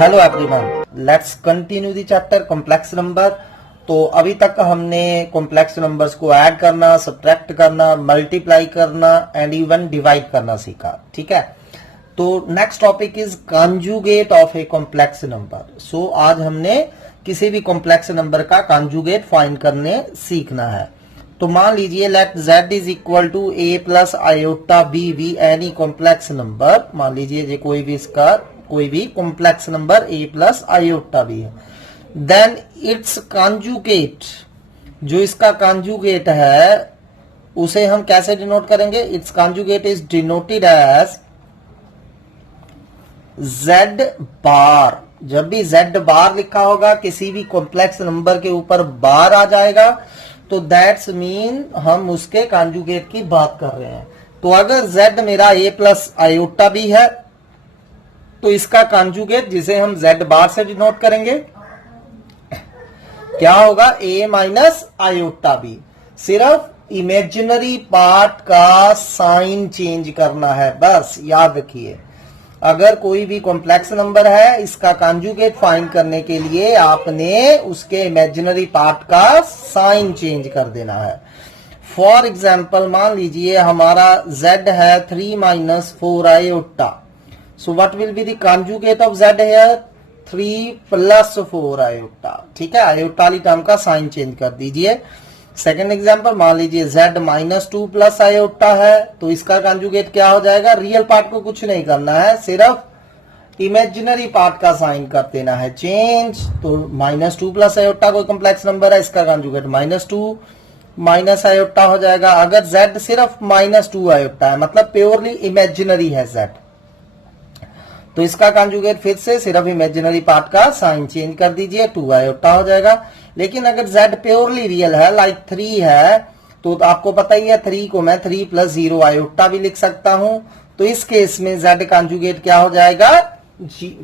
Hello everyone, let's continue the chapter complex number. तो अभी तक हमने कॉम्प्लेक्स नंबर्स को ऐड करना, सब्ट्रैक्ट करना, मल्टीप्लाई करना एंड इवन डिवाइड करना सीखा। ठीक है, तो next topic is conjugate of a complex number. So आज हमने किसी भी कॉम्प्लेक्स नंबर का कॉन्जुगेट फाइंड करने सीखना है। तो मान लीजिए let z is equal to a plus iota B be any complex number. मान लीजिए ये कोई भी complex number a plus iota B है, देन इट्स कॉन्जुगेट, जो इसका कॉन्जुगेट है उसे हम कैसे डिनोट करेंगे? Its conjugate is denoted as z bar. जब भी z बार लिखा होगा, किसी भी कॉम्प्लेक्स नंबर के ऊपर बार आ जाएगा तो दैट्स मीन हम उसके कॉन्जुगेट की बात कर रहे हैं। तो अगर z मेरा a प्लस आयोटा बी है तो इसका कॉन्जुगेट, जिसे हम z बार से डिनोट करेंगे, क्या होगा? a minus iota B. सिर्फ इमेजिनरी पार्ट का साइन चेंज करना है, बस याद रखिए। अगर कोई भी कॉम्प्लेक्स नंबर है, इसका कॉन्जुगेट फाइंड करने के लिए आपने उसके इमेजिनरी पार्ट का साइन चेंज कर देना है। फॉर एग्जाम्पल मान लीजिए हमारा z है 3 minus 4 iota. So what will be the conjugate of z here? 3 plus 4 iota. ठीक है, आयोटा वाली टर्म का साइन चेंज कर दीजिए। सेकेंड एग्जाम्पल मान लीजिए z माइनस 2 प्लस आयोटा है, तो इसका कॉन्जुगेट क्या हो जाएगा? रियल पार्ट को कुछ नहीं करना है, सिर्फ इमेजिनरी पार्ट का साइन कर देना है चेंज। तो माइनस 2 प्लस आयोटा कोई कॉम्प्लेक्स नंबर है, इसका कॉन्जुगेट माइनस 2 माइनस आयोटा हो जाएगा। अगर z सिर्फ माइनस 2 आयोटा है, मतलब प्योरली इमेजिनरी है z, तो इसका कॉन्जुगेट फिर से सिर्फ इमेजिनरी पार्ट का साइन चेंज कर दीजिए, 2 आयोटा हो जाएगा। लेकिन अगर z प्योरली रियल है, लाइक 3 है, तो आपको पता ही है 3 को मैं 3 प्लस 0 आयोटा भी लिख सकता हूं। तो इस केस में z कॉन्जुगेट क्या हो जाएगा?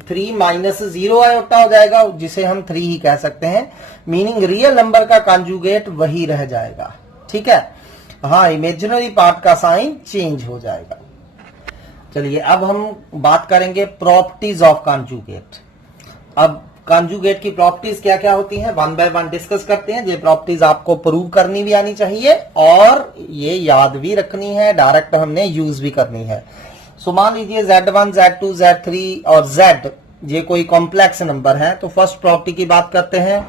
3 माइनस 0 आयोटा हो जाएगा, जिसे हम 3 ही कह सकते हैं। मीनिंग रियल नंबर का कॉन्जुगेट वही रह जाएगा। ठीक है, हाँ, इमेजिनरी पार्ट का साइन चेंज हो जाएगा। चलिए अब हम बात करेंगे प्रॉपर्टीज ऑफ कॉन्जुगेट। अब कॉन्जुगेट की प्रॉपर्टीज क्या क्या होती हैं, वन बाय वन डिस्कस करते हैं। ये प्रॉपर्टीज आपको प्रूव करनी भी आनी चाहिए और ये याद भी रखनी है, डायरेक्ट हमने यूज भी करनी है। सो मान लीजिए z1, z2, z3 और z ये कोई कॉम्प्लेक्स नंबर है। तो फर्स्ट प्रॉपर्टी की बात करते हैं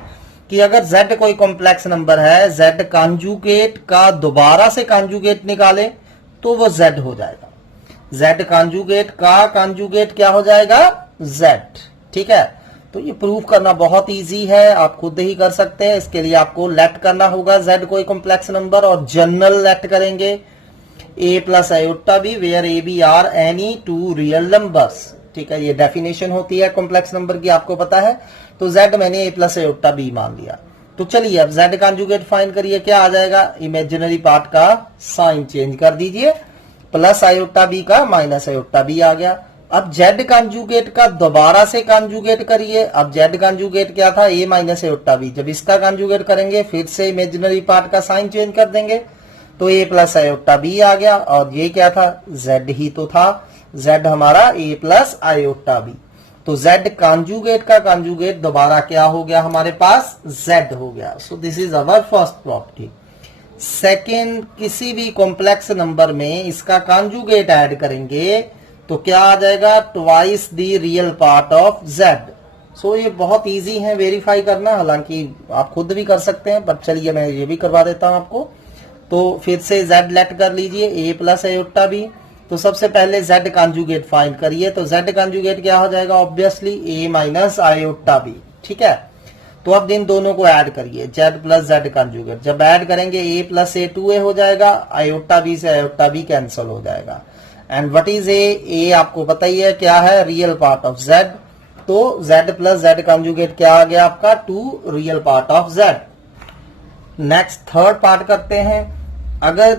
कि अगर z कोई कॉम्प्लेक्स नंबर है, z कॉन्जुगेट का दोबारा से कॉन्जुगेट निकाले तो वो z हो जाएगा। z कॉन्जुगेट का कॉन्जुगेट क्या हो जाएगा? z। ठीक है, तो ये प्रूव करना बहुत इजी है, आप खुद ही कर सकते हैं। इसके लिए आपको लेट करना होगा z कोई कॉम्प्लेक्स नंबर, और जनरल लेट करेंगे a plus iota B where a b are any two real numbers. ठीक है, ये डेफिनेशन होती है कॉम्प्लेक्स नंबर की, आपको पता है। तो z मैंने a प्लस आयोटा बी मान लिया। तो चलिए अब z कॉन्जुगेट फाइंड करिए। क्या आ जाएगा? इमेजिनरी पार्ट का साइन चेंज कर दीजिए, प्लस आयोटा बी का माइनस आयोटा बी आ गया। अब z कॉन्जुगेट का दोबारा से कॉन्जुगेट करिए। अब z कॉन्जुगेट क्या था? a minus iota B. जब इसका कॉन्जुगेट करेंगे फिर से इमेजिनरी पार्ट का साइन चेंज कर देंगे, तो a प्लस आयोटा बी आ गया। और ये क्या था? z ही तो था, z हमारा a प्लस आयोटा बी। तो z कॉन्जुगेट का कॉन्जुगेट दोबारा क्या हो गया? हमारे पास z हो गया। सो this is our first property. Second, किसी भी कॉम्प्लेक्स नंबर में इसका कॉन्जुगेट ऐड करेंगे तो क्या आ जाएगा? Twice the real part of z। So ये बहुत इजी है वेरीफाई करना, हालांकि आप खुद भी कर सकते हैं, पर चलिए मैं ये भी करवा देता हूं आपको। तो फिर से z लेट कर लीजिए, a प्लस आयोटा बी। तो सबसे पहले z कॉन्जुगेट फाइंड करिए। तो z कॉन्जुगेट क्या हो जाएगा? Obviously a minus iota B. ठीक है, तो अब इन दोनों को ऐड करिए, z प्लस z कॉन्जुगेट। जब ऐड करेंगे a प्लस a 2a हो जाएगा, आयोटा बी से आयोटा बी कैंसिल हो जाएगा। एंड व्हाट इज a आपको पता ही है क्या है? Real part of z। तो z प्लस z कॉन्जुगेट क्या आ गया आपका? 2 real part of z। Next third part करते हैं। अगर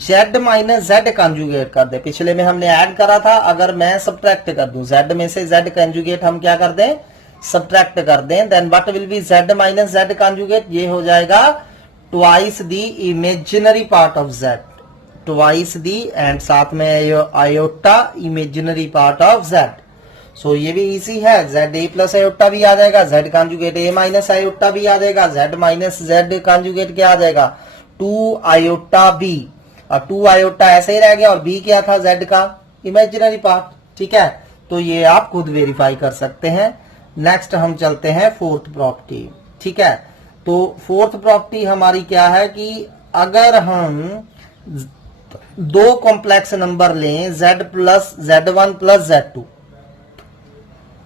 z माइनस z कॉन्जुगेट कर दे, पिछले में हमने ऐड करा था, अगर मैं सब्ट्रैक्ट कर दूं, z में से z कॉन्जुगेट हम क्या कर दें? सब्ट्रैक्ट कर दें, then what will be z minus z conjugate? ये हो जाएगा twice the imaginary part of z, twice the and साथ में iota imaginary part of z। So ये भी इजी है, जेड ए प्लस आयोटा भी आ जाएगा, जेड कॉन्जुगेट ए माइनस आयोटा भी आ जाएगा, जेड माइनस जेड कॉन्जुगेट क्या आ जाएगा 2 आयोटा बी, और 2 आयोटा ऐसे ही रह गया, और बी क्या था जेड का इमेजिनरी पार्ट। ठीक है, तो ये आप खुद वेरीफाई कर सकते हैं। नेक्स्ट हम चलते हैं फोर्थ प्रॉपर्टी। ठीक है, तो फोर्थ प्रॉपर्टी हमारी क्या है कि अगर हम दो कॉम्प्लेक्स नंबर लें z plus z1 plus z2,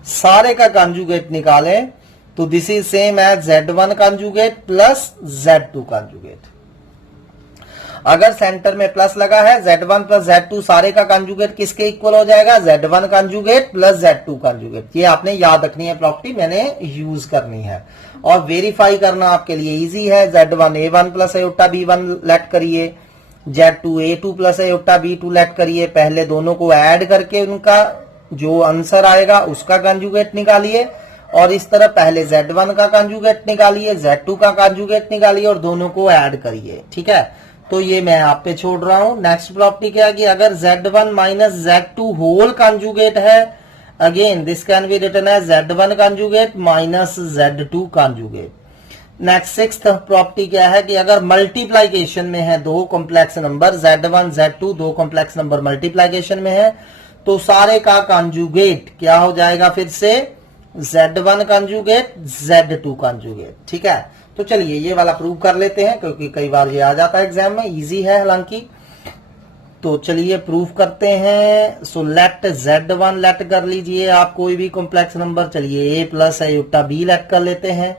सारे का कॉन्जुगेट निकालें, तो this is same as z1 conjugate plus z2 conjugate. अगर सेंटर में प्लस लगा है, z1 प्लस z2 सारे का कॉन्जुगेट किसके इक्वल हो जाएगा, z1 conjugate plus z2 conjugate. ये आपने याद रखनी है, प्रॉपर्टी मैंने यूज करनी है, और वेरीफाई करना आपके लिए इजी है। z1 a1 plus iota b1 late करिए, z2 a2 plus iota b2 late करिए, पहले दोनों को ऐड करके उनका जो आंसर आएगा उसका कॉन्जुगेट निकालिए, और इस तरह पहले z1 का कॉन्जुगेट निकालिए, z2 का कॉन्जुगेट निकालिए, और दोनों को ऐड करिए। ठीक है, तो ये मैं आप पे छोड़ रहा हूं। नेक्स्ट प्रॉपर्टी क्या है कि अगर z1 minus z2 whole conjugate है, again this can be written as z1 conjugate minus z2 conjugate. Next sixth property क्या है कि अगर मल्टीप्लाइकेशन में है दो कॉम्प्लेक्स नंबर z1 z2, दो कॉम्प्लेक्स नंबर मल्टीप्लाइकेशन में है, तो सारे का कॉन्जुगेट क्या हो जाएगा, फिर से z1 कॉन्जुगेट z2 कॉन्जुगेट। ठीक है, तो चलिए ये वाला प्रूव कर लेते हैं, क्योंकि कई बार ये आ जाता है एग्जाम में, इजी है हालांकि। तो चलिए प्रूव करते हैं। सो लेट z1 लेट कर लीजिए आप कोई भी कॉम्प्लेक्स नंबर, चलिए a plus iota b let कर लेते हैं,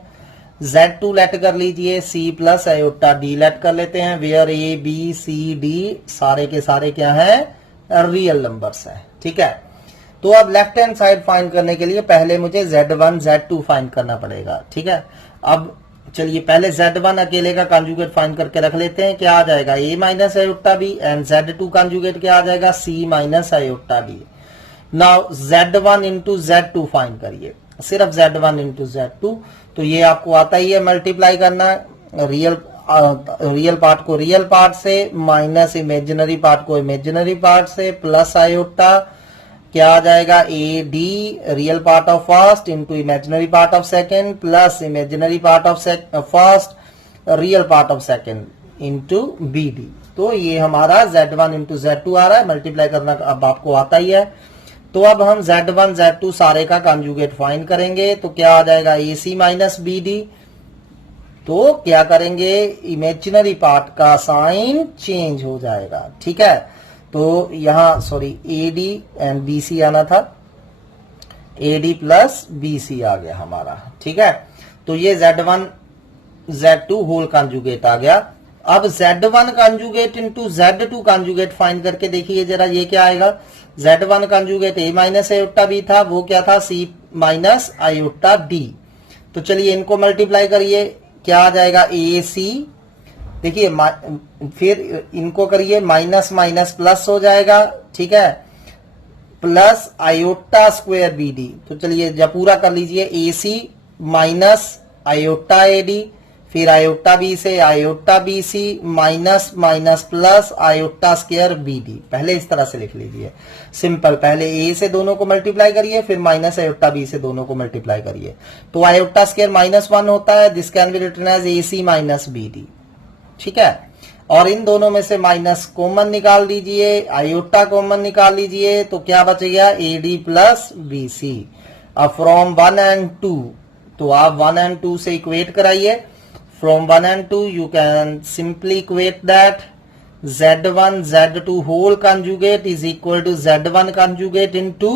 z2 लेट कर लीजिए, c plus iota d let कर लेते हैं, where a b c d सारे के सारे क्या है, रियल नंबर्स है। ठीक है, तो अब लेफ्ट हैंड साइड फाइंड करने के लिए पहले मुझे z1 z2 फाइंड करना पड़ेगा। ठीक है, अब चलिए पहले z1 अकेले का कॉन्जुगेट फाइंड करके रख लेते हैं, क्या आ जाएगा a minus iota b, and z2 conjugate क्या आ जाएगा c minus iota d। Now z1 into z2 find करिए, सिर्फ z1 इंटू z2, तो ये आपको आता ही है मल्टीप्लाई करना, रियल पार्ट को रियल पार्ट से, माइनस इमेजिनरी पार्ट को इमेजिनरी पार्ट से, प्लस आयोटा क्या आ जाएगा A D real part of first into imaginary part of second, plus imaginary part of first real part of second into B D. तो ये हमारा z1 into z2 आ रहा है, मल्टीप्लाई करना अब आपको आता ही है। तो अब हम z1 z2 सारे का कॉन्जुगेट फाइंड करेंगे, तो क्या आ जाएगा A C minus B D. तो क्या करेंगे, इमेजिनरी पार्ट का साइन चेंज हो जाएगा। ठीक है, तो यहां sorry A D and B C आना था, A D plus B C आ गया हमारा। ठीक है, तो ये z1 z2 होल कॉन्जुगेट आ गया। अब z1 conjugate into z2 conjugate find करके देखिए जरा, ये क्या आएगा, z1 conjugate a minus iota b था, वो क्या था c माइनस आयोटा d। तो चलिए इनको मल्टीप्लाई करिए, क्या आ जाएगा ए सी, देखिए फिर इनको करिए, माइनस माइनस प्लस हो जाएगा। ठीक है, plus iota square B D. तो चलिए जब पूरा कर लीजिए, A C minus iota A D, फिर आयोटा बी से iota B C, minus minus plus iota square B D. पहले इस तरह से लिख लीजिए सिंपल, पहले ए से दोनों को मल्टीप्लाई करिए, फिर माइनस आयोटा बी से दोनों को मल्टीप्लाई करिए, तो आयोटा स्क्वायर -1 होता है, this can be written as A C minus B D. ठीक है, और इन दोनों में से माइनस कॉमन निकाल दीजिए, आयोटा कॉमन निकाल लीजिए, तो क्या बचेगा A D plus B C. अब फ्रॉम 1 एंड 2, तो आप 1 एंड 2 से इक्वेट कराइए, from 1 and 2 you can simply equate that z1 z2 whole conjugate is equal to z1 conjugate into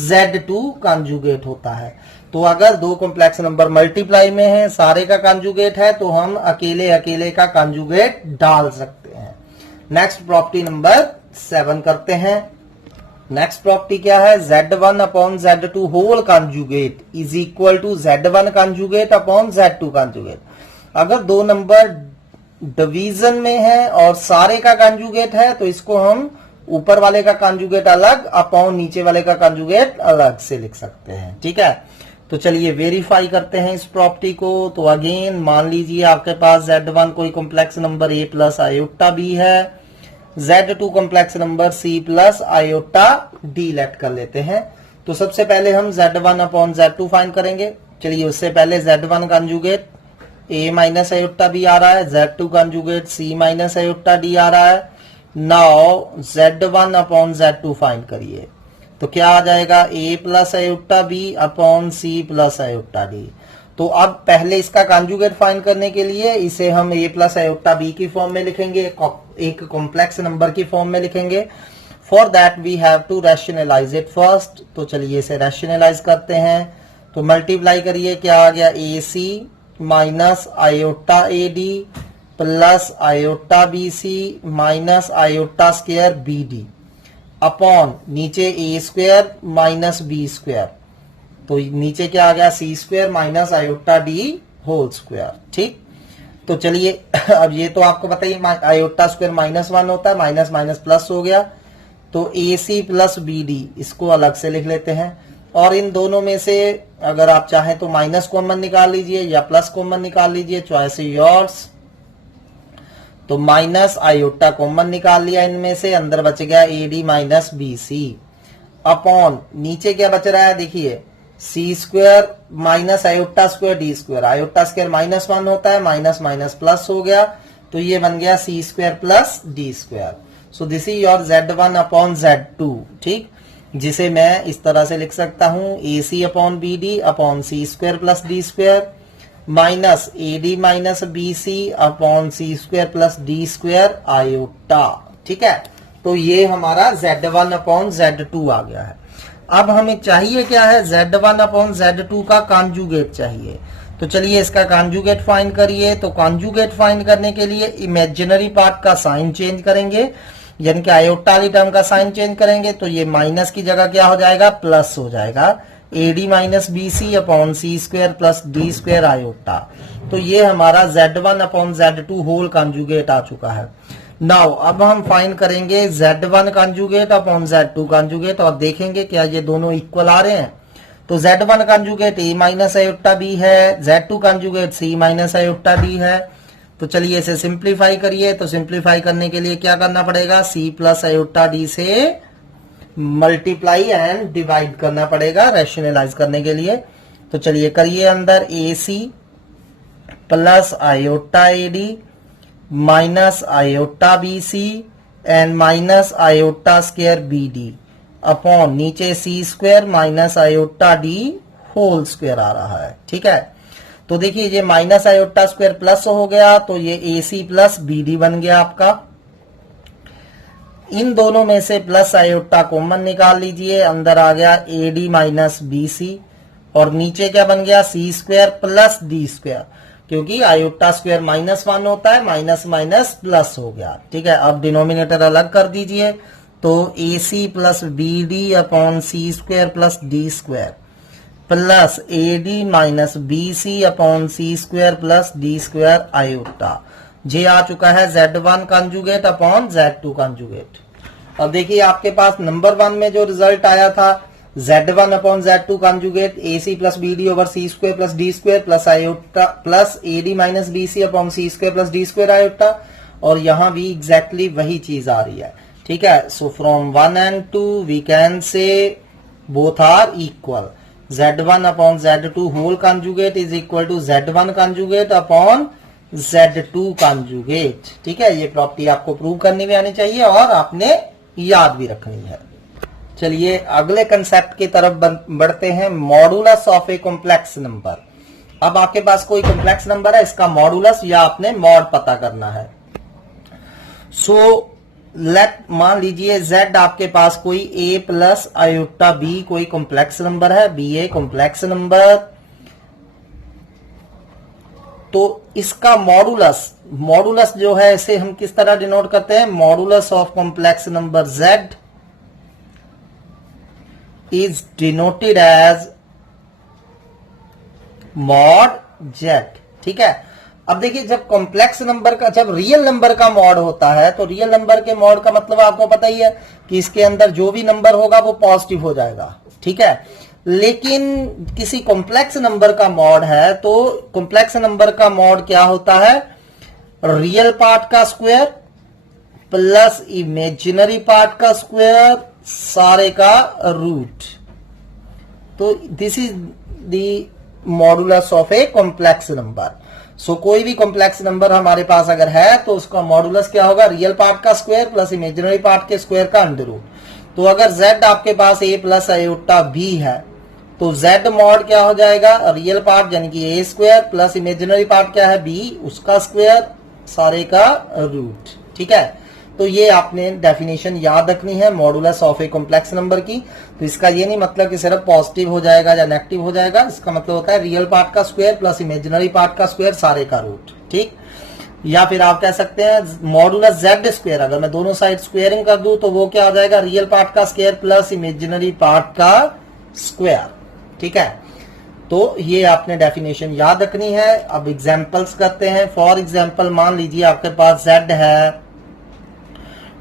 z2 conjugate होता है। तो अगर दो कॉम्प्लेक्स नंबर मल्टीप्लाई में है, सारे का कॉन्जुगेट है, तो हम अकेले अकेले का कॉन्जुगेट डाल सकते हैं। नेक्स्ट प्रॉपर्टी नंबर 7 करते हैं। नेक्स्ट प्रॉपर्टी क्या है, z1 upon z2 whole conjugate is equal to z1 conjugate upon z2 conjugate. अगर दो नंबर डिवीजन में है और सारे का कॉन्जुगेट है, तो इसको हम ऊपर वाले का कॉन्जुगेट अलग अपॉन नीचे वाले का कॉन्जुगेट अलग से लिख सकते हैं। ठीक है, तो चलिए वेरीफाई करते हैं इस प्रॉपर्टी को। तो अगेन मान लीजिए आपके पास z1 कोई complex number a plus iota b है, z2 complex number c plus iota d let कर लेते हैं। तो सबसे पहले हम Z1 अपॉन Z2 फाइंड करेंगे। चलिए उससे पहले Z1 conjugate A minus iota B आ रहा है, Z2 conjugate C minus iota D आ रहा है। Now Z1 upon Z2 find करिए, तो क्या आ जाएगा A plus iota B upon C plus iota D। तो अब पहले इसका कंजुगेट फाइंड करने के लिए इसे हम A प्लस आयोटा B की फॉर्म में लिखेंगे, एक कॉम्प्लेक्स नंबर की फॉर्म में लिखेंगे। For that we have to rationalise it first. तो चलिए इसे रैशनलाइज करते हैं। तो मल्टीप्लाई करिए, क्या आ गया AC minus iota AD plus iota BC minus iota square BD upon नीचे A square minus B square, तो नीचे क्या आ गया C square minus iota D whole square. ठीक, तो चलिए अब ये तो आपको पता ही आयोटा स्क्वायर -1 होता है, माइनस माइनस प्लस हो गया। तो AC प्लस BD इसको अलग से लिख लेते हैं, और इन दोनों में से अगर आप चाहें तो माइनस कॉमन निकाल लीजिए या प्लस कॉमन निकाल लीजिए, चॉइस इज योर्स। तो माइनस आयोटा कॉमन निकाल लिया इनमें से, अंदर बच गया AD माइनस BC अपॉन नीचे क्या बच रहा है देखिए C square minus iota square D square, iota square -1 होता है, माइनस माइनस प्लस हो गया, तो ये बन गया C square plus D square. So this is your Z1 upon Z2। ठीक, जिसे मैं इस तरह से लिख सकता हूं AC upon BD upon C square plus D square minus AD minus BC upon C square plus D square iota. ठीक है, तो ये हमारा Z1 अपॉन Z2 आ गया है। अब हमें चाहिए क्या है, Z1 अपॉन Z2 का कॉन्जुगेट चाहिए। तो चलिए इसका कॉन्जुगेट फाइंड करिए। तो कॉन्जुगेट फाइंड करने के लिए इमेजिनरी पार्ट का साइन चेंज करेंगे, यानी कि आयोटा वाली टर्म का साइन चेंज करेंगे, तो ये माइनस की जगह क्या हो जाएगा, प्लस हो जाएगा। AD minus BC upon C square plus D square iota. तो ये हमारा Z1 upon Z2 whole conjugate आ चुका है। नाउ अब हम फाइंड करेंगे Z1 conjugate upon Z2 conjugate, और देखेंगे क्या ये दोनों इक्वल आ रहे हैं। तो Z1 conjugate A minus iota B है, Z2 conjugate C minus iota D है। तो चलिए इसे सिंप्लीफाई करिए। तो सिंप्लीफाई करने के लिए क्या करना पड़ेगा, C प्लस आयोटा D से मल्टीप्लाई एंड डिवाइड करना पड़ेगा रैशनलाइज करने के लिए। तो चलिए करिए, अंदर AC plus iota AD minus iota BC and minus iota square BD upon नीचे C square minus iota D whole square आ रहा है। ठीक है, तो देखिए ये माइनस आयोटा स्क्वायर प्लस हो गया, तो ये AC प्लस BD बन गया आपका। इन दोनों में से प्लस आयोटा कॉमन निकाल लीजिए, अंदर आ गया AD माइनस BC, और नीचे क्या बन गया C square plus D square, क्योंकि आयोटा स्क्वायर -1 होता है, माइनस माइनस प्लस हो गया। ठीक है, अब डिनोमिनेटर अलग कर दीजिए। तो AC plus BD upon C square plus D square plus AD minus BC upon C square plus D square iota, ये आ चुका है Z1 conjugate upon Z2 conjugate. अब देखिए आपके पास नंबर 1 में जो रिजल्ट आया था Z1 upon Z2 conjugate AC plus BD over C square plus D square plus iota plus AD minus BC upon C square plus D square iota, और यहां भी एग्जैक्टली वही चीज आ रही है। ठीक है, so from 1 and 2 we can say both are equal. Z1 upon Z2 whole conjugate is equal to Z1 conjugate upon Z2 conjugate. ठीक है, ये प्रॉपर्टी आपको प्रूव करनी भी आनी चाहिए और आपने याद भी रखनी है। चलिए अगले कंसेप्ट की तरफ बढ़ते हैं, modulus of a complex number. अब आपके पास कोई कॉम्प्लेक्स नंबर है, इसका मॉडुलस या आपने मॉड पता करना है। सो लेट मान लीजिए Z आपके पास कोई A प्लस आयोटा B कोई कॉम्प्लेक्स नंबर है, B ए कॉम्प्लेक्स नंबर। तो इसका मॉडुलस जो है इसे हम किस तरह डिनोट करते हैं, modulus of complex number Z is denoted as mod Z। ठीक है, अब देखिए जब कॉम्प्लेक्स नंबर का, जब रियल नंबर का मॉड होता है, तो रियल नंबर के मॉड का मतलब आपको पता ही है कि इसके अंदर जो भी नंबर होगा वो पॉजिटिव हो जाएगा। ठीक है, लेकिन किसी कॉम्प्लेक्स नंबर का मॉड है, तो कॉम्प्लेक्स नंबर का मॉड क्या होता है, रियल पार्ट का स्क्वायर प्लस इमेजिनरी पार्ट का स्क्वायर सारे का रूट। तो this is the modulus of a complex number. So कोई भी कॉम्प्लेक्स नंबर हमारे पास अगर है तो उसका मॉडुलस क्या होगा, रियल पार्ट का स्क्वायर प्लस इमेजिनरी पार्ट के स्क्वायर का अंडर रूट। तो अगर z आपके पास a प्लस आयोटा b है तो z मॉड क्या हो जाएगा, रियल पार्ट यानी कि a square plus imaginary part क्या है b, उसका स्क्वायर सारे का रूट। ठीक है, तो ये आपने डेफिनेशन याद रखनी है modulus of a complex number की। तो इसका ये नहीं मतलब कि सिर्फ पॉजिटिव हो जाएगा या नेगेटिव हो जाएगा, इसका मतलब होता है रियल पार्ट का स्क्वायर प्लस इमेजिनरी पार्ट का स्क्वायर सारे का रूट। ठीक, या फिर आप कह सकते हैं मॉडुलस जेड स्क्वायर, अगर मैं दोनों साइड स्क्वायरिंग कर दूं तो वो क्या हो जाएगा, रियल पार्ट का स्क्वायर प्लस इमेजिनरी पार्ट का स्क्वायर। ठीक है, तो ये आपने डेफिनेशन याद रखनी है। अब एग्जांपल्स करते हैं। फॉर एग्जांपल मान लीजिए आपके पास z है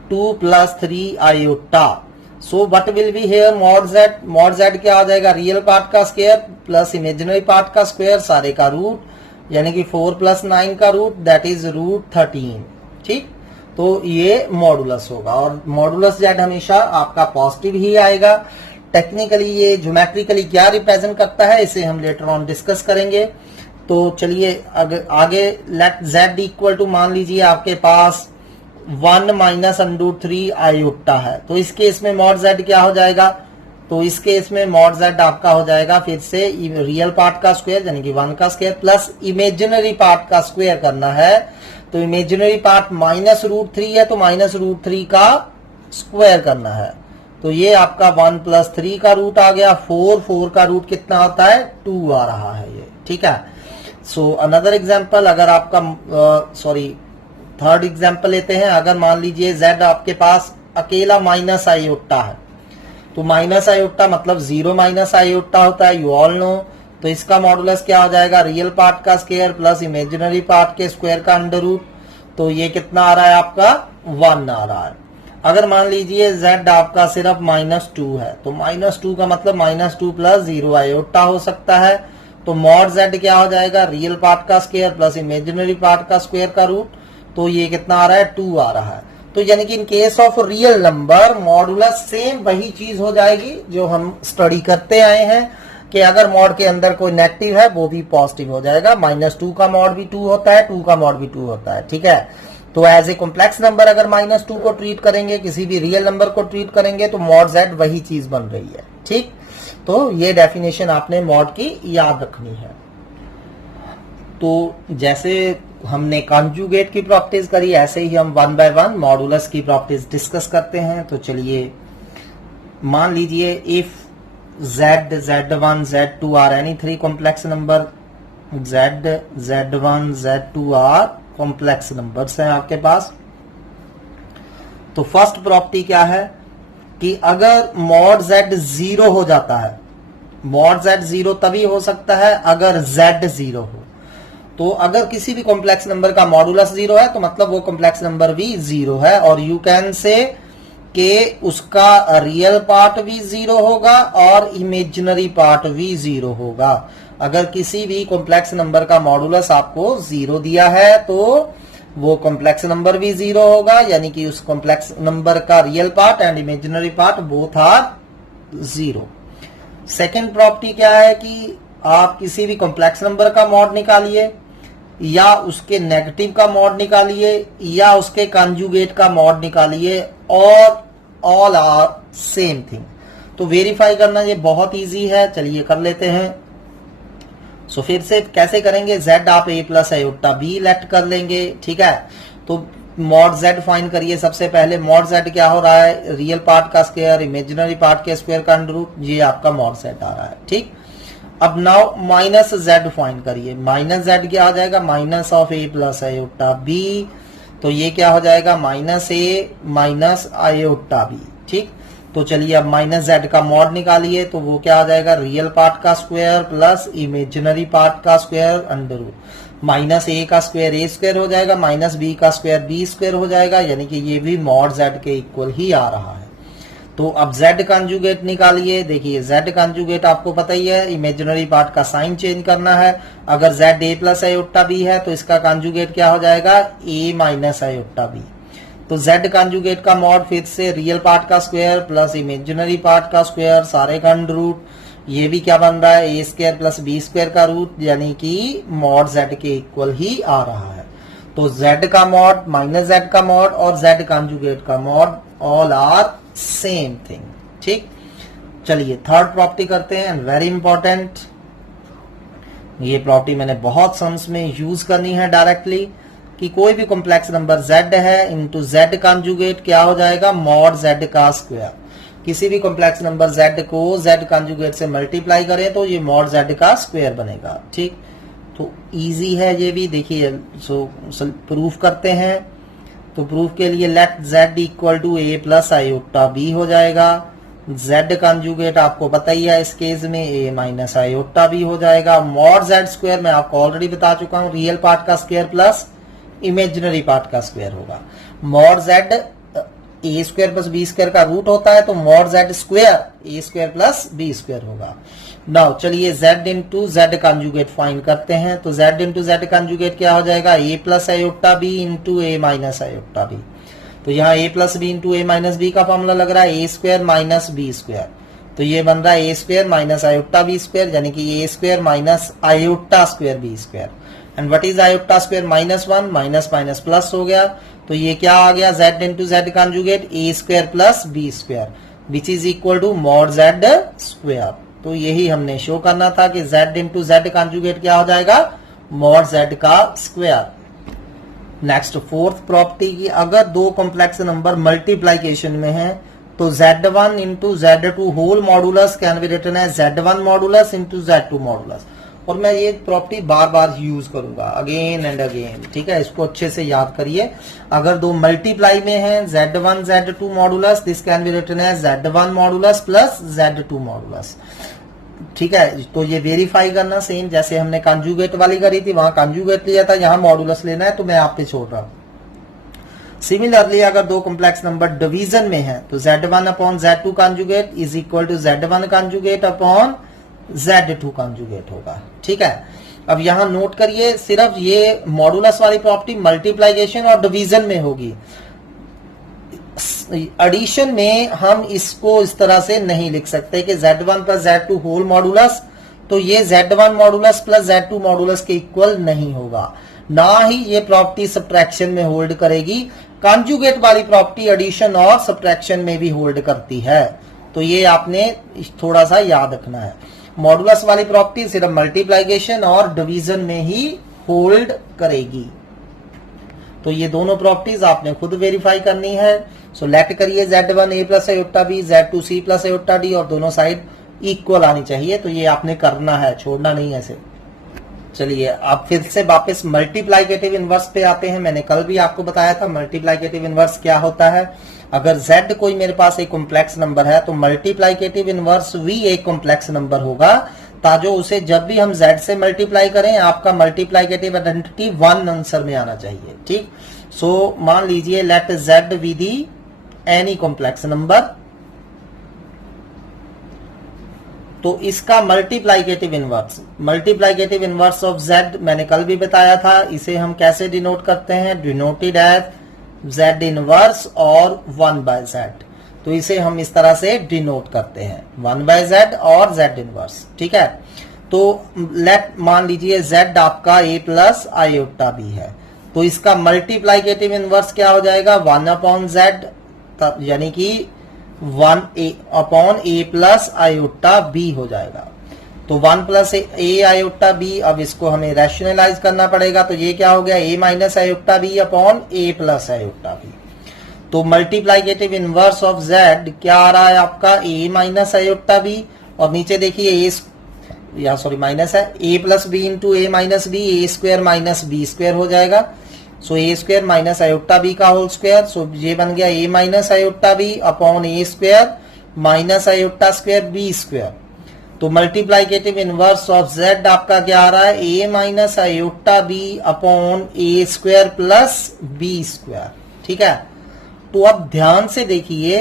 2 + 3 iota. So what will be here, mod z क्या आ जाएगा, रियल पार्ट का स्क्वायर प्लस इमेजिनरी पार्ट का स्क्वायर सारे का रूट, यानी कि 4 + 9 का रूट, दैट इज √13। ठीक, तो ये मॉडुलस होगा और मॉडुलस z हमेशा आपका पॉजिटिव ही आएगा। टेक्निकली ये ज्योमेट्रिकली क्या रिप्रेजेंट करता है इसे हम लेटर ऑन डिस्कस करेंगे। तो चलिए आगे लेट z इक्वल टू, मान लीजिए आपके पास 1 - √3 आयोटा है, तो इस केस में मॉड z क्या हो जाएगा, तो इस केस में मॉड z आपका हो जाएगा फिर से रियल पार्ट का स्क्वायर यानी कि 1 का स्क्वायर प्लस इमेजिनरी पार्ट का स्क्वायर करना है। तो इमेजिनरी पार्ट -√3 है तो -√3 का स्क्वायर करना है। तो ये आपका 1 + 3 का रूट आ गया, 4 का रूट कितना होता है, 2 आ रहा है ये। ठीक है, सो अनदर एग्जांपल, अगर आपका थर्ड एग्जांपल लेते हैं। अगर मान लीजिए z आपके पास अकेला माइनस आयोटा है, तो माइनस आयोटा मतलब 0 - आयोटा होता है, यू ऑल नो। तो इसका मॉडुलस क्या हो जाएगा, रियल पार्ट का स्क्वायर प्लस इमेजिनरी पार्ट के स्क्वायर का अंडर रूट। तो ये कितना आ रहा है आपका, 1 आ रहा है। अगर मान लीजिए z आपका सिर्फ -2 है, तो -2 का मतलब -2 + 0 आयोटा हो सकता है। तो मॉड z क्या हो जाएगा, रियल पार्ट का स्क्वायर प्लस इमेजिनरी पार्ट का स्क्वायर का रूट। तो ये कितना आ रहा है, 2 आ रहा है। तो यानी कि in case of real number modulus same वही चीज हो जाएगी जो हम स्टडी करते आए हैं कि अगर मॉड के अंदर कोई नेगेटिव है वो भी पॉजिटिव हो जाएगा। -2 का मॉड भी 2 होता है, 2 का मॉड भी 2 होता है। ठीक है, तो एज ए कॉम्प्लेक्स नंबर अगर -2 को ट्रीट करेंगे, किसी भी रियल नंबर को ट्रीट करेंगे तो मॉड z वही चीज बन रही है। ठीक, तो ये डेफिनेशन आपने मॉड की याद रखनी है। तो जैसे हमने कॉन्जुगेट की प्रॉपर्टीज करी, ऐसे ही हम 1 by 1 मॉडुलस की प्रॉपर्टीज डिस्कस करते हैं। तो चलिए मान लीजिए if z, z1, z2 are any 3 complex number, z, z1, z2 are complex numbers हैं आपके पास। तो फर्स्ट प्रॉपर्टी क्या है कि अगर मॉड z 0 हो जाता है, मॉड z 0 तभी हो सकता है अगर z 0 हो। तो अगर किसी भी कॉम्प्लेक्स नंबर का मॉडुलस 0 है तो मतलब वो कॉम्प्लेक्स नंबर भी 0 है, और यू कैन से कि उसका रियल पार्ट भी 0 होगा और इमेजिनरी पार्ट भी 0 होगा। अगर किसी भी कॉम्प्लेक्स नंबर का मॉडुलस आपको 0 दिया है तो वो कॉम्प्लेक्स नंबर भी 0 होगा, यानी कि उस कॉम्प्लेक्स नंबर का real part and imaginary part both are 0। Second property क्या है कि आप किसी भी कॉम्प्लेक्स नंबर का मॉड निकालिए या उसके नेगेटिव का मॉड निकालिए या उसके कॉन्जुगेट का मॉड निकालिए, और ऑल आर सेम थिंग। तो वेरीफाई करना ये बहुत इजी है, चलिए कर लेते हैं। सो फिर से कैसे करेंगे, z आप a + आयोटा b लेट कर लेंगे। ठीक है, तो मॉड z फाइंड करिए। सबसे पहले मॉड z क्या हो रहा है, रियल पार्ट का स्क्वायर इमेजिनरी पार्ट के स्क्वायर का अंडर रूट, ये आपका मॉड z आ रहा है। ठीक, अब नाउ -z फाइंड करिए। -z क्या हो जाएगा, -a + आयोटा b। तो ये क्या हो जाएगा, -a - आयोटा b। ठीक, तो चलिए अब -z का मॉड निकालिए। तो वो क्या आ जाएगा, रियल पार्ट का स्क्वायर प्लस इमेजिनरी पार्ट का स्क्वायर अंडर रूट। -a का स्क्वायर a स्क्वायर हो जाएगा, -b का स्क्वायर b स्क्वायर हो जाएगा, यानी कि ये भी मॉड z के इक्वल ही आ रहा है। तो अब z कॉन्जुगेट निकालिए। देखिए z कॉन्जुगेट आपको पता ही है, इमेजिनरी पार्ट का साइन चेंज करना है। अगर z a + आयोटा b है तो इसका कॉन्जुगेट क्या हो जाएगा, a - आयोटा b। तो z कॉन्जुगेट का मॉड फिर से रियल पार्ट का स्क्वायर प्लस इमेजिनरी पार्ट का स्क्वायर सारे का अंडर रूट, ये भी क्या बन रहा है, A square plus B square का रूट, यानी कि मॉड जेड के इक्वल ही आ रहा है। तो z का मॉड माइनस z का मॉड और z कॉन्जुगेट का mod all are same thing. ठीक, चलिए थर्ड प्रॉपर्टी करते हैं, एंड वेरी इंपॉर्टेंट। ये प्रॉपर्टी मैंने बहुत सम्स में यूज करनी है डायरेक्टली, कि कोई भी कॉम्प्लेक्स नंबर z है इनटू z कॉन्जुगेट क्या हो जाएगा, मॉड z का स्क्वायर। किसी भी कॉम्प्लेक्स नंबर z को z कॉन्जुगेट से मल्टीप्लाई करें तो ये मॉड z का स्क्वायर बनेगा। ठीक, तो इजी है ये भी, देखिए सो प्रूफ करते हैं। तो प्रूफ के लिए let z equal to a plus iota b हो जाएगा। z कॉन्जुगेट आपको पता ही है इस केस में a माइनस आयोटा b हो जाएगा। मॉड z स्क्वायर मैं आपको ऑलरेडी बता चुका हूं, रियल पार्ट का स्क्वायर प्लस इमेजिनरी पार्ट का स्क्वायर होगा। मॉड z ए स्क्वायर प्लस बी स्क्वायर का रूट होता है, तो मॉड z स्क्वायर ए स्क्वायर प्लस बी स्क्वायर होगा। नाउ चलिए z into Z conjugate find करते हैं। तो z इंटू जेड कॉन्जुगेट क्या हो जाएगा, a plus iota b into A minus iota b। तो यहाँ a plus B into A minus B का फॉर्मूला लग रहा है a square minus B square. तो ये बन रहा है a square minus iota B square, यानी कि a square minus iota square B square. And what is iota square, minus one, minus minus plus हो गया। तो ये क्या आ गया, z into Z conjugate a square plus B square which is equal to mod z square. तो यही हमने शो करना था कि z इंटू जेड कॉन्जुगेट क्या हो जाएगा, मॉड z का स्क्वायर। नेक्स्ट फोर्थ प्रॉपर्टी की, अगर दो कॉम्प्लेक्स नंबर मल्टीप्लीकेशन में है तो z1 into z2 whole modulus can be written as z1 modulus into z2 modulus. और मैं ये प्रॉपर्टी बार बार यूज करूंगा अगेन एंड अगेन। ठीक है, इसको अच्छे से याद करिए। अगर दो मल्टीप्लाई में है z1 z2 modulus, this can be written as z1 modulus plus z2 modulus. ठीक है, तो ये वेरीफाई करना, सेम जैसे हमने कॉन्जुगेट वाली करी थी, वहां कॉन्जुगेट लिया था, यहां मॉडुलस लेना है, तो मैं आप पे छोड़ रहा हूं। सिमिलरली अगर दो कॉम्प्लेक्स नंबर डिवीजन में है तो z1 upon z2 conjugate is equal to z1 conjugate upon z2 conjugate होगा। ठीक है, अब यहां नोट करिए, सिर्फ ये मॉडुलस वाली प्रॉपर्टी मल्टीप्लीकेशन और डिवीजन में होगी। एडिशन में हम इसको इस तरह से नहीं लिख सकते कि z1 plus z2 whole modulus, तो ये z1 modulus plus z2 modulus के इक्वल नहीं होगा। ना ही ये प्रॉपर्टी सब्ट्रैक्शन में होल्ड करेगी। कॉन्जुगेट वाली प्रॉपर्टी एडिशन और सब्ट्रैक्शन में भी होल्ड करती है, तो ये आपने थोड़ा सा याद रखना है। मॉडुलस वाली प्रॉपर्टी सिर्फ मल्टीप्लीकेशन और डिवीजन में ही होल्ड करेगी। तो ये दोनों प्रॉपर्टीज आपने खुद वेरीफाई करनी है। सो लेट करिए z1 a plus iota b, z2 c plus iota d, और दोनों साइड इक्वल आनी चाहिए। तो ये आपने करना है, छोड़ना नहीं ऐसे। चलिए अब फिर से वापस मल्टीप्लीकेटिव इनवर्स पे आते हैं। मैंने कल भी आपको बताया था मल्टीप्लीकेटिव इनवर्स क्या होता है। अगर z कोई मेरे पास एक कॉम्प्लेक्स नंबर है तो मल्टीप्लीकेटिव इनवर्स भी एक कॉम्प्लेक्स नंबर होगा, ताकि उसे जब भी हम z से मल्टीप्लाई करें आपका मल्टीप्लीकेटिव आइडेंटिटी 1 आंसर में आना चाहिए। ठीक, सो मान लीजिए let z be the any complex number, तो इसका मल्टीप्लीकेटिव इनवर्स ऑफ z मैंने कल भी बताया था। इसे हम कैसे डिनोट करते हैं, डिनोटेड एज z इनवर्स और 1 बाय z। तो इसे हम इस तरह से डिनोट करते हैं 1 बाय z और z इनवर्स। ठीक है, तो लेट मान लीजिए z आपका a प्लस आयोटा b है, तो इसका मल्टीप्लीकेटिव इनवर्स क्या हो जाएगा, 1 अपॉन z, यानी कि 1 upon a plus iota b हो जाएगा। तो 1 प्लस a आयोटा b, अब इसको हमें रैशनलाइज करना पड़ेगा। तो ये क्या हो गया, a माइनस आयोटा b अपॉन a प्लस आयोटा b। तो मल्टीप्लीकेटिव इनवर्स ऑफ z क्या आ रहा है आपका, a माइनस आयोटा b, और नीचे देखिए माइनस है, a plus B into a minus B, A square minus B square हो जाएगा। So A square minus iota B का होल स्क्वायर, सो ये बन गया a minus iota B upon A square minus iota square B square. तो multiplicative inverse of z आपका क्या आ रहा है, a minus iota B upon A square plus B square. ठीक है, तो अब ध्यान से देखिए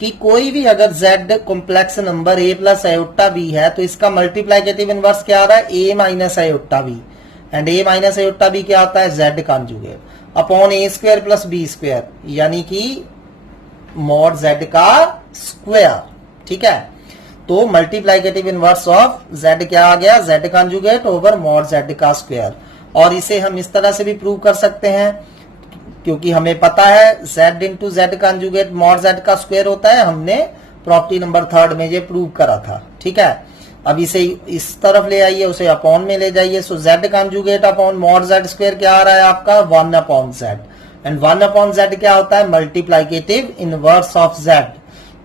कि कोई भी अगर z complex number a plus iota b है तो इसका मल्टीप्लीकेटिव इनवर्स क्या आ रहा है, a minus iota b, and a minus iota b क्या होता है, z conjugate upon A square plus B square, यानी कि मॉड z का स्क्वायर। ठीक है, तो मल्टीप्लाइकेटिव इनवर्स ऑफ z क्या आ गया, z conjugate over mod z का स्क्वायर। और इसे हम इस तरह से भी प्रूव कर सकते हैं, क्योंकि हमें पता है z into Z conjugate mod z का स्क्वायर होता है। हमने प्रॉपर्टी नंबर 3 में ये प्रूव करा था। ठीक है, अब इसे इस तरफ ले आइए, उसे अपॉन में ले जाइए। सो z conjugate upon mod z square क्या आ रहा है आपका, 1 upon z। And 1 upon z क्या होता है, मल्टीप्लाइकेटिव इनवर्स ऑफ z।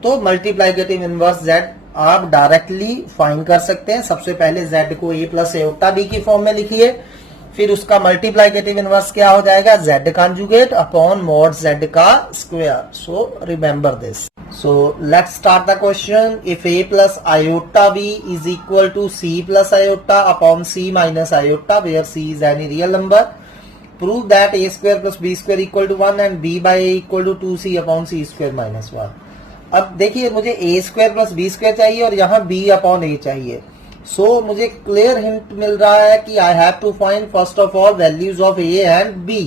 तो मल्टीप्लाइकेटिव इनवर्स z आप डायरेक्टली फाइंड कर सकते हैं। सबसे पहले z को a प्लस एओटा b की फॉर्म में लिखिए, फिर उसका मल्टीप्लाइकेटिव इनवर्स क्या हो जाएगा, z conjugate upon mod z का square. So remember this. So let's start the question. If a plus iota b is equal to c plus iota upon c minus iota, where c is any real number, prove that a square plus b square equal to 1 and b by a equal to 2c upon c square minus 1. अब देखिए, मुझे a square plus b square चाहिए और यहाँ b अपॉन a चाहिए। सो मुझे clear hint मिल रहा है कि I have to find first of all values of a and b।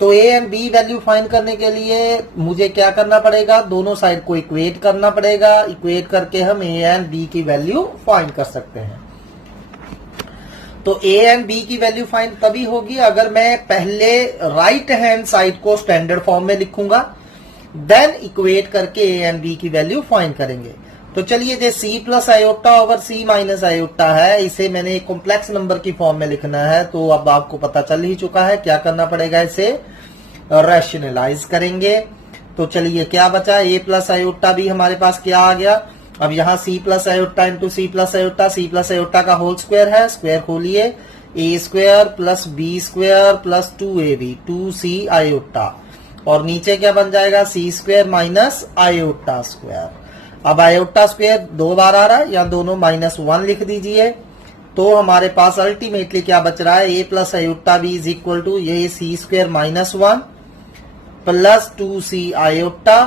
तो a and b value find करने के लिए मुझे क्या करना पड़ेगा, दोनों साइड को इक्वेट करना पड़ेगा। इक्वेट करके हम a एंड b की वैल्यू फाइंड कर सकते हैं। तो a एंड b की वैल्यू फाइंड तभी होगी अगर मैं पहले राइट हैंड साइड को स्टैंडर्ड फॉर्म में लिखूंगा, देन इक्वेट करके a एंड b की वैल्यू फाइंड करेंगे। तो चलिए, जो c plus iota over c minus iota है, इसे मैंने एक कॉम्प्लेक्स नंबर की फॉर्म में लिखना है। तो अब आपको पता चल ही चुका है क्या करना पड़ेगा, इसे रैशनलाइज करेंगे। तो चलिए, क्या बचा, a प्लस आयोटा b हमारे पास क्या आ गया। अब यहाँ c plus iota into c plus iota का होल स्क्वायर है, स्क्वायर खोलिए, a square plus b square plus 2ab 2c iota, और नीचे क्या बन जाएगा, c square minus iota square. अब आयोटा स्क्वायर 2 बार आ रहा है, या दोनों -1 लिख दीजिए। तो हमारे पास अल्टीमेटली क्या बच रहा है, a plus iota b is equal to ये c square -1 plus 2c iota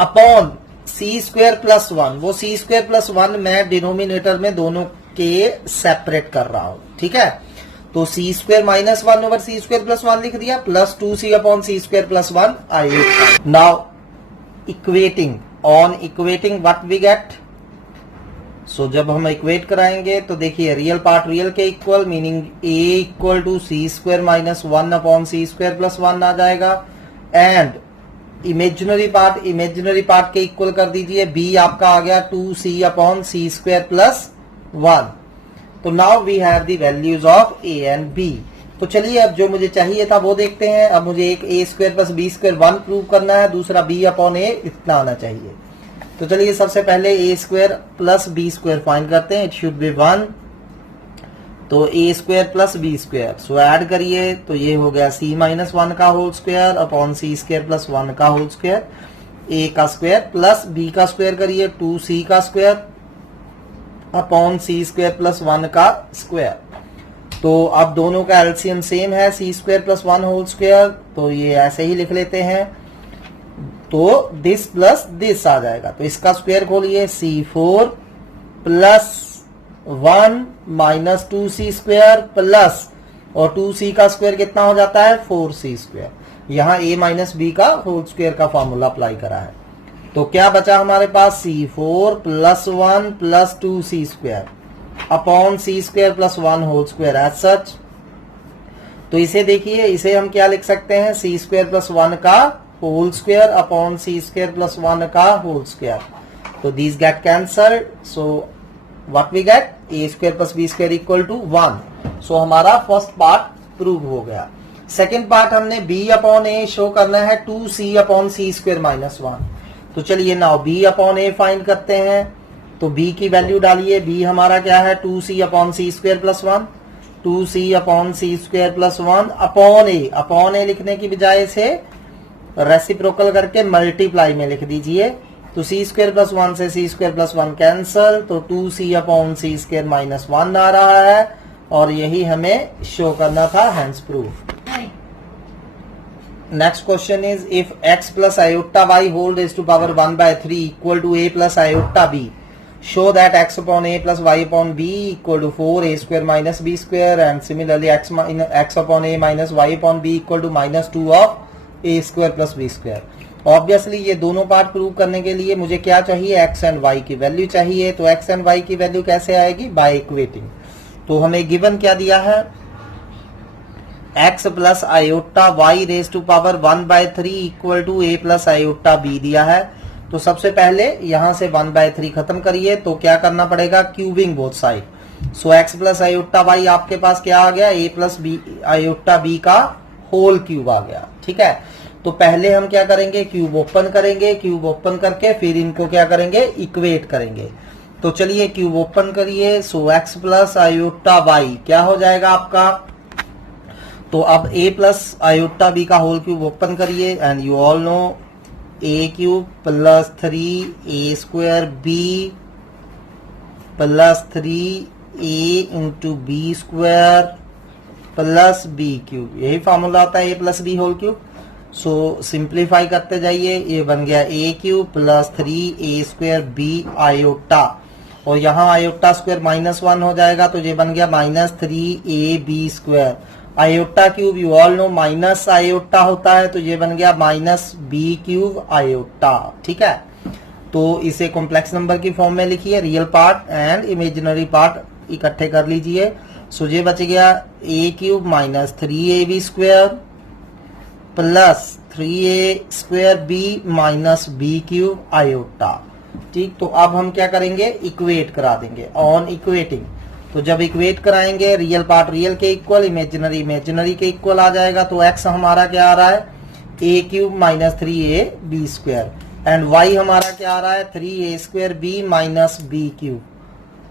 upon c square plus 1। वो c स्क्वायर प्लस 1 मैं डिनोमिनेटर में दोनों के सेपरेट कर रहा हूं। ठीक है, तो c square -1 over c square plus 1 लिख दिया, plus 2c upon c square plus 1 iota. Now equating, on equating what we get. So जब हम इक्वेट कराएंगे तो देखिए, रियल पार्ट रियल के equal, meaning a equal to C square minus 1 upon C square plus 1 आ जाएगा। And imaginary part के equal कर दीजिए, b आपका आ गया 2c upon C square plus 1। तो now we have the values of a and b। तो चलिए, अब जो मुझे चाहिए था वो देखते हैं। अब मुझे एक a square plus b square 1 prove करना है, दूसरा b अपॉन a इतना आना चाहिए। तो चलिए, सबसे पहले a square plus b square find करते हैं। It should be 1। तो a square plus b square, so add करिए, तो ये हो गया c माइनस 1 का whole square upon c square plus 1 का होल स्क्वायर। a का स्क्वायर प्लस b का स्क्वायर करिए, 2c का square upon c square plus 1 का स्क्वायर। तो अब दोनों का एलसीएम सेम है, c square plus 1 whole square, तो ये ऐसे ही लिख लेते हैं। तो दिस प्लस दिस आ जाएगा, तो इसका स्क्वायर खोलिए, c4 plus 1 minus 2c square plus, और 2c का स्क्वायर कितना हो जाता है, 4c स्क्वायर। यहाँ a माइनस b का होल स्क्वायर का फॉर्मूला अप्लाई करा है। तो क्या बचा हमारे पास, c4 plus 1 plus 2c square upon C square plus 1 whole square as such. तो इसे देखिए, इसे हम क्या लिख सकते हैं, सी स्क्वायर प्लस 1 का whole square upon C square plus 1 का होल स्क्वायर। तो these get cancelled, so what we get, a square plus b square equal to 1। सो हमारा फर्स्ट पार्ट प्रूव हो गया। सेकेंड पार्ट हमने b अपॉन a शो करना है 2c upon C square minus 1। तो चलिए, नाउ b अपॉन a फाइंड करते हैं। तो b की वैल्यू डालिए, b हमारा क्या है, 2c upon C square plus 1, 2c upon C square plus 1 upon a लिखने की बजाय इसे रेसिप्रोकल करके मल्टीप्लाई में लिख दीजिए। तो सी स्क्वायर प्लस 1 से सी स्क्वायर प्लस 1 कैंसल, तो 2c upon C square minus 1 आ रहा है, और यही हमें शो करना था, hence proof. Next question is, if x plus iota y whole raise to power 1/3 equal to a plus iota b, show that x upon a plus y upon b equal to 4a square minus b square, and similarly x upon a minus y upon b equal to -2 of a square plus b square। Obviously ये दोनों part prove करने के लिए मुझे क्या चाहिए, x and Y की value चाहिए। तो एक्स एंड वाई की वैल्यू कैसे आएगी, बाय इक्वेटिंग। तो हमें गिवन क्या दिया है, X plus iota Y raise to power 1/3 equal to A plus iota B दिया है। तो सबसे पहले यहां से 1/3 खत्म करिए, तो क्या करना पड़ेगा, क्यूबिंग बोथ साइड। सो एक्स प्लस आयोटा वाई आपके पास क्या आ गया, ए प्लस बी आयोटा बी का होल क्यूब आ गया। ठीक है, तो पहले हम क्या करेंगे, क्यूब ओपन करेंगे, क्यूब ओपन करके फिर इनको क्या करेंगे, इक्वेट करेंगे। तो चलिए क्यूब ओपन करिए। So X plus iota Y क्या हो जाएगा आपका, तो अब a प्लस आयोटा बी का होल क्यूब ओपन करिए and you all know a cube plus 3a² b plus 3a into B square plus b cube, यही फॉर्मूला होता है a plus B whole cube. So simplify करते जाइए, ये बन गया a cube plus 3a² b iota, और यहाँ आयोटा स्क्वायर -1 हो जाएगा, तो ये बन गया -3ab²। Iota cube you all no minus iota होता है, तो ये बन गया -b³ आयोटा। ठीक है, तो इसे कॉम्प्लेक्स नंबर की फॉर्म में लिखिए, real part and imaginary part इकट्ठे कर लीजिए। सो ये बच गया a³ minus 3ab² plus 3a² b minus b³ iota. ठीक, तो अब हम क्या करेंगे, इक्वेट करा देंगे ऑन इक्वेटिंग। तो जब इक्वेट कराएंगे, रियल पार्ट रियल के इक्वल, इमेजिनरी इमेजिनरी के इक्वल आ जाएगा। तो एक्स हमारा क्या आ रहा है, a³ minus 3ab² and Y हमारा क्या आ रहा है, 3a² b माइनस b³।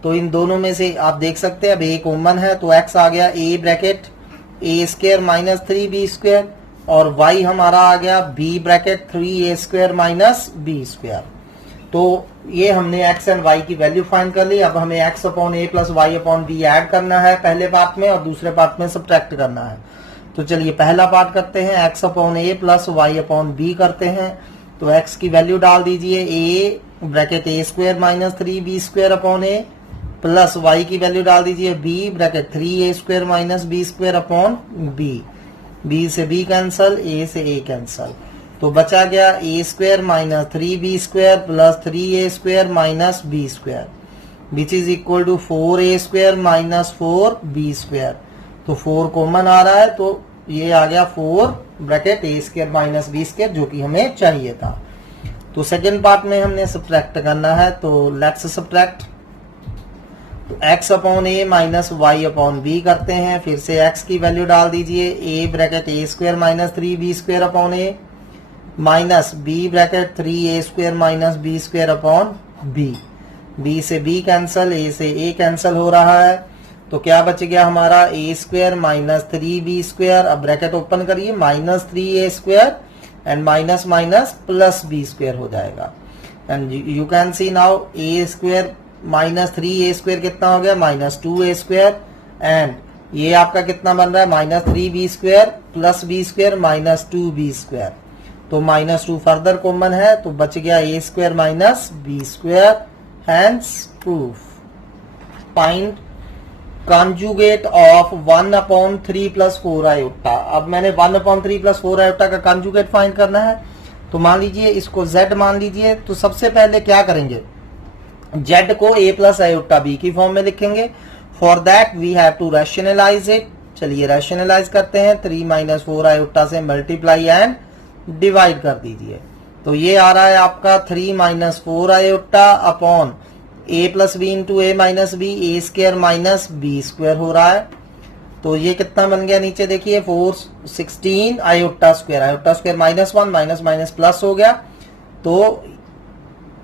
तो इन दोनों में से आप देख सकते हैं अब a कॉमन है, तो x आ गया a bracket a² minus 3b² और y हमारा आ गया b bracket 3a² minus b²। तो ये हमने x एंड y की वैल्यू फाइंड कर ली। अब हमें x upon a plus y upon b add करना है पहले पार्ट में, और दूसरे पार्ट में सब्ट्रैक्ट करना है। तो चलिए पहला पार्ट करते हैं, x upon a plus y upon b करते हैं। तो x की वैल्यू डाल दीजिए, a bracket a² minus 3b² upon a plus y की वैल्यू डाल दीजिए b bracket 3a² minus b² upon b। b से b कैंसल, a से a कैंसल, तो बचा गया a² minus 3b² plus 3a² minus b² which is equal to 4a² minus 4b²। तो 4 common आ रहा है, तो ये आ गया 4 ब्रैकेट a² माइनस b² जो कि हमें चाहिए था। तो सेकेंड पार्ट में हमने सब्ट्रैक्ट करना है, तो लेट्स सब्ट्रैक्ट। तो x upon a minus y upon b करते हैं, फिर से x की वैल्यू डाल दीजिए, a bracket a² minus 3b² upon a minus b bracket 3a² minus b² upon b। b से b कैंसल, a से a कैंसल हो रहा है, तो क्या बच गया हमारा a² माइनस 3b²। अब ब्रैकेट ओपन करिए, minus 3a² and minus minus plus b² हो जाएगा। And you can see now a² minus 3a² कितना हो गया, माइनस 2a² एंड ये आपका कितना बन रहा है, minus 3b² plus b² minus 2b²। तो -2 फर्दर कॉमन है, तो बच गया a² minus b²। Hence proof. Find conjugate of 1/3 plus 4 iota. अब मैंने 1/3 प्लस 4 आयोटा का कॉन्जुगेट फाइंड करना है। तो मान लीजिए इसको z मान लीजिए, तो सबसे पहले क्या करेंगे, z को a प्लस आयोटा b की फॉर्म में लिखेंगे। For that we have to rationalise it. चलिए रैशनलाइज करते हैं, 3 माइनस 4 आयोटा से मल्टीप्लाई एंड डिवाइड कर दीजिए। तो ये आ रहा है आपका 3 minus 4 iota upon a plus B into a minus B, a² minus b² हो रहा है। तो ये कितना बन गया, नीचे देखिए 416 iota square minus 1 minus minus plus हो गया। तो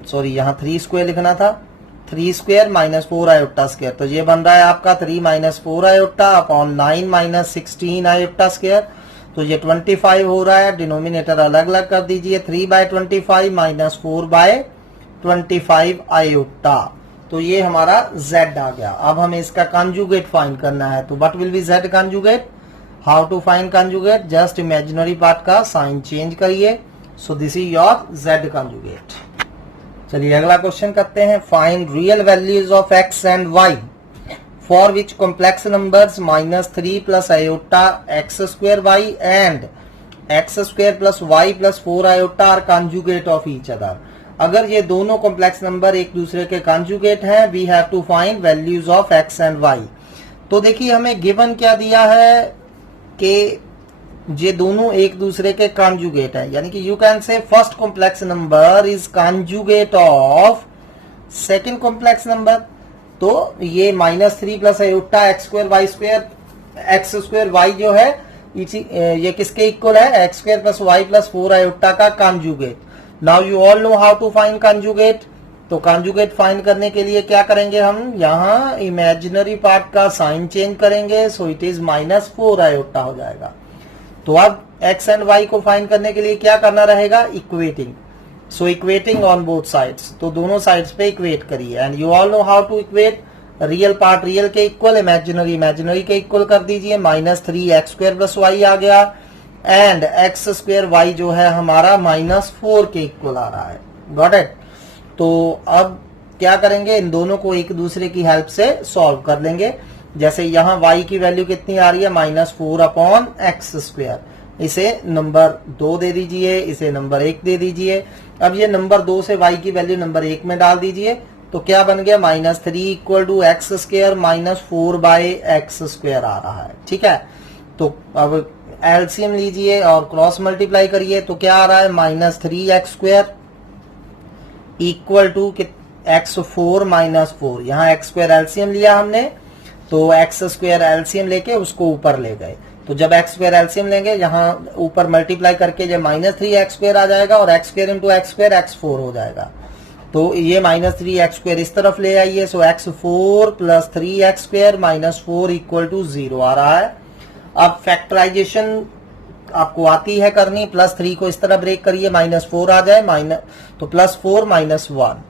सॉरी यहाँ 3² लिखना था, 3² माइनस 4 आयोटा स्क्वायर, तो ये बन रहा है आपका 3 minus 4 iota upon 9 minus 16 iota square. तो ये 25 हो रहा है, डिनोमिनेटर अलग अलग कर दीजिए, 3/25 माइनस 4/25 आयोटा। तो ये हमारा z आ गया। अब हमें इसका कॉन्जुगेट फाइंड करना है, तो what will be z conjugate. How to find conjugate, just imaginary part का साइन चेंज करिए। So this is your z conjugate. चलिए अगला क्वेश्चन करते हैं, find real values of x and y for which complex numbers -3 plus iota x² y and X square plus Y plus 4 iota are conjugate of each other. अगर ये दोनों complex number एक दूसरे के कॉन्जुगेट हैं, we have to find values of X and Y. तो देखिए हमें गिवन क्या दिया है कि ये दोनों एक दूसरे के कॉन्जुगेट है, यानी कि you can say first complex number is conjugate of second complex number. तो ये -3 plus iota X square Y square, X square Y जो है ये किसके इक्वल है, X square plus Y plus 4 iota का conjugate. Now you all know how to find conjugate. तो conjugate find करने के लिए क्या करेंगे हम, यहाँ इमेजिनरी पार्ट का साइन चेंज करेंगे, सो इट इज -4 आयोटा हो जाएगा। तो अब एक्स एंड वाई को फाइंड करने के लिए क्या करना रहेगा, equating. So equating on both sides, तो दोनों साइड्स पे इक्वेट करिए। And you all know how to equate, real part real के इक्वल, इमेजिनरी इमेजिनरी के इक्वल कर दीजिए। -3 एक्स स्क्वायर प्लस वाई आ गया एंड एक्स स्क्वायर वाई जो है हमारा -4 के इक्वल आ रहा है। Got it. तो अब क्या करेंगे, इन दोनों को एक दूसरे की हेल्प से सॉल्व कर लेंगे। जैसे यहाँ y की वैल्यू कितनी आ रही है, -4 अपॉन एक्स स्क्वायर, इसे नंबर 2 दे दीजिए, इसे नंबर 1 दे दीजिए। अब ये नंबर 2 से y की वैल्यू नंबर 1 में डाल दीजिए, तो क्या बन गया, -3 equal to X square -4 by X square आ रहा है। ठीक है, तो अब एलसीएम लीजिए और क्रॉस मल्टीप्लाई करिए, तो क्या आ रहा है, -3 X square equal to x4 -4, यहाँ एक्स स्क्वायर एलसीएम लिया हमने, तो एक्स स्क्वायर एलसीएम लेके उसको ऊपर ले गए। तो जब एक्स स्क्वायर एलसीएम लेंगे, यहाँ ऊपर मल्टीप्लाई करके जब -3 एक्स स्क्वायर आ जाएगा और x square into X square x4 हो जाएगा। तो ये -3 एक्स स्क्वायर इस तरफ ले आइए, सो x4 plus 3 X square -4 equal to 0 आ रहा है। अब फैक्टराइजेशन आपको आती है करनी, +3 को इस तरह ब्रेक करिए, -4 आ जाए, तो +4 -1,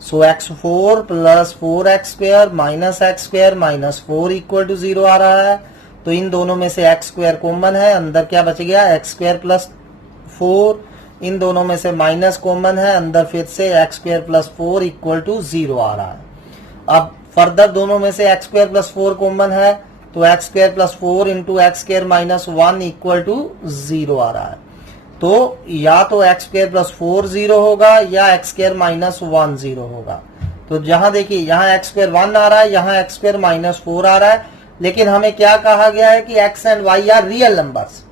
so x4 plus 4 X square minus X square -4 equal to 0 आ रहा है। तो इन दोनों में से एक्स स्क्वायर कॉमन है, अंदर क्या बच गया, एक्स स्क्वायर प्लस 4, इन दोनों में से माइनस कॉमन है, अंदर फिर से X square plus 4 equal to 0 आ रहा है। अब फर्दर दोनों में से एक्स स्क्वायर प्लस 4 कॉमन है, तो X square plus 4 into X square -1 equal to 0 आ रहा है। तो या तो एक्स स्क्वायर प्लस 4 0 होगा या एक्स स्क्वायर -1 0 होगा। तो जहां देखिए यहाँ एक्स स्क्वायर 1 आ रहा है, यहाँ एक्स स्क्वायर -4 आ रहा है, लेकिन हमें क्या कहा गया है कि X and Y are real numbers,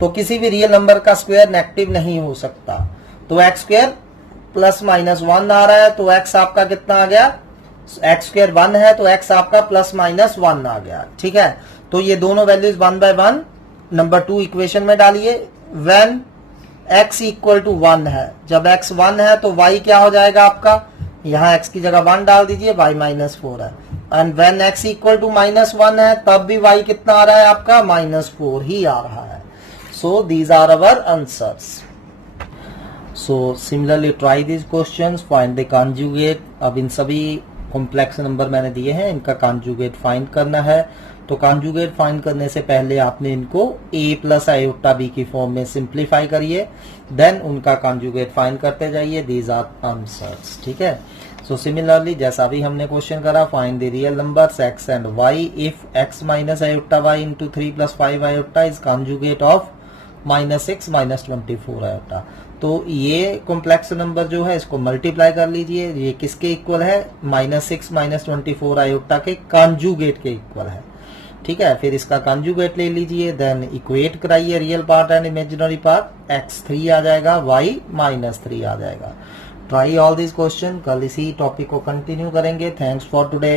तो किसी भी रियल नंबर का स्क्वायर नेगेटिव नहीं हो सकता। तो एक्स स्क्वायर प्लस -1 आ रहा है, तो एक्स आपका कितना आ गया, एक्स स्क्वायर 1 है, तो एक्स आपका +-1 आ गया। ठीक है, तो ये दोनों वैल्यूज 1 बाय 1 नंबर 2 इक्वेशन में डालिए। व्हेन x इक्वल टू 1 है, जब x 1 है तो y क्या हो जाएगा आपका, यहाँ x की जगह 1 डाल दीजिए, y -4 है। And when x equal to -1 है, तब भी y कितना आ रहा है आपका, -4 ही आ रहा है। So these are our answers. So similarly try this questions, find the conjugate. अब इन सभी कॉम्प्लेक्स नंबर मैंने दिए हैं, इनका कॉन्जुगेट फाइंड करना है। तो कॉन्जुगेट फाइंड करने से पहले आपने इनको a प्लस आयोटा b की फॉर्म में सिंप्लीफाई करिए, देन उनका कॉन्जुगेट फाइंड करते जाइए। These are answers. ठीक है, सो सिमिलरली जैसा भी हमने क्वेश्चन करा, find the real numbers x and y if x minus iota y into 3 + 5 iota is conjugate of -6 -24 iota. तो ये कॉम्प्लेक्स नंबर जो है इसको मल्टीप्लाई कर लीजिए, ये किसके इक्वल है, -6 -24 आयोटा के कॉन्जुगेट के इक्वल है। ठीक है, फिर इसका कॉन्जुगेट ले लीजिए, देन इक्वेट कराइए real part and imaginary part, x3 आ जाएगा, y -3 आ जाएगा। ट्राई ऑल दिस क्वेश्चन, कल इसी टॉपिक को कंटिन्यू करेंगे। Thanks for today.